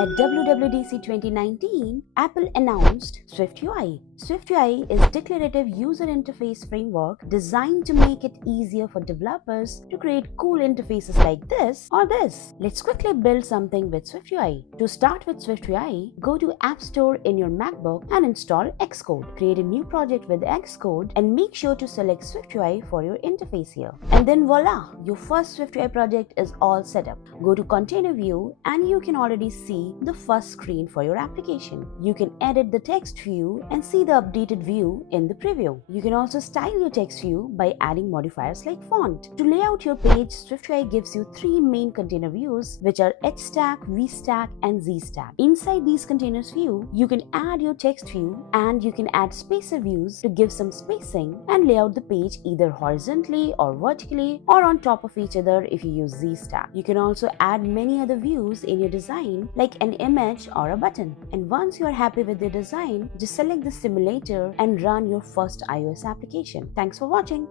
At WWDC 2019, Apple announced SwiftUI. SwiftUI is a declarative user interface framework designed to make it easier for developers to create cool interfaces like this or this. Let's quickly build something with SwiftUI. To start with SwiftUI, go to App Store in your MacBook and install Xcode. Create a new project with Xcode and make sure to select SwiftUI for your interface here. And then voila, your first SwiftUI project is all set up. Go to Container View and you can already see the first screen for your application. You can edit the text view and see the updated view in the preview. You can also style your text view by adding modifiers like font. To lay out your page, SwiftUI gives you three main container views, which are HStack, VStack, and ZStack. Inside these containers view, you can add your text view and you can add spacer views to give some spacing and lay out the page either horizontally or vertically or on top of each other if you use ZStack. You can also add many other views in your design like an image or a button. And once you are happy with your design, just select the simulator and run your first iOS application. Thanks for watching.